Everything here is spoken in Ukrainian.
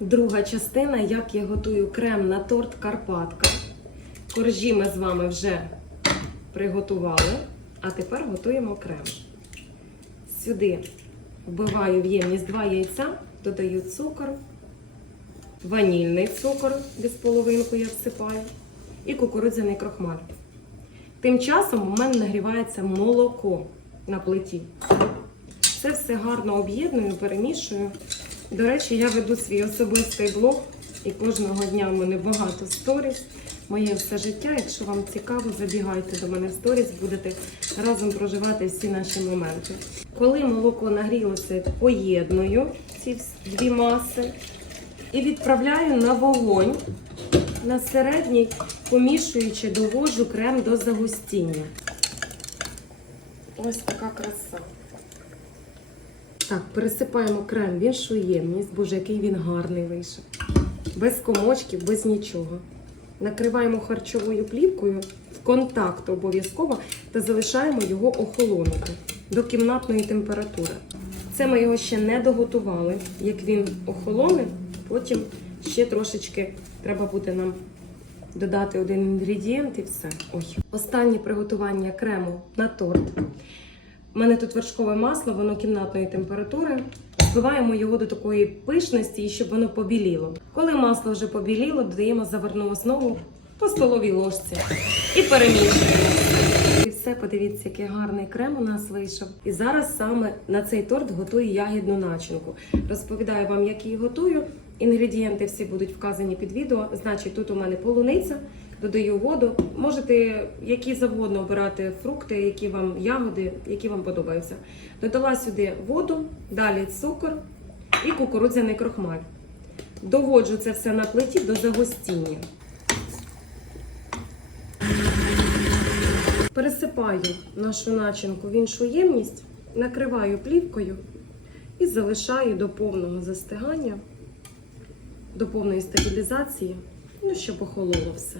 Друга частина, як я готую крем на торт Карпатка. Коржі ми з вами вже приготували, а тепер готуємо крем. Сюди вбиваю в ємність 2 яйця, додаю цукор, ванільний цукор, десь половинку я всипаю, і кукурудзяний крохмаль. Тим часом у мене нагрівається молоко на плиті. Це все гарно об'єдную, перемішую. До речі, я веду свій особистий блог, і кожного дня в мене багато сторіс. Моє все життя. Якщо вам цікаво, забігайте до мене в сторіс, будете разом проживати всі наші моменти. Коли молоко нагрілося, поєдную ці дві маси і відправляю на вогонь на середній, помішуючи, довожу крем до загустіння. Ось така краса. Так, пересипаємо крем в іншу ємність. Боже, який він гарний вийшов. Без комочків, без нічого. Накриваємо харчовою плівкою в контакт обов'язково та залишаємо його охолонути до кімнатної температури. Це ми його ще не доготували. Як він охолоне, потім ще трошечки треба буде нам додати один інгредієнт і все. Ой. Останнє приготування крему на торт. У мене тут вершкове масло, воно кімнатної температури. Збиваємо його до такої пишності, щоб воно побіліло. Коли масло вже побіліло, додаємо заварну основу по столовій ложці і перемішуємо. І все, подивіться, який гарний крем у нас вийшов. І зараз саме на цей торт готую ягідну начинку. Розповідаю вам, як її готую. Інгредієнти всі будуть вказані під відео. Значить, тут у мене полуниця, додаю воду. Можете які завгодно обирати фрукти, які вам ягоди, які вам подобаються. Додала сюди воду, далі цукор і кукурудзяний крохмаль. Доводжу це все на плиті до загустіння. Пересипаю нашу начинку в іншу ємність, накриваю плівкою і залишаю до повного застигання, до повної стабілізації, ну, щоб охололо все.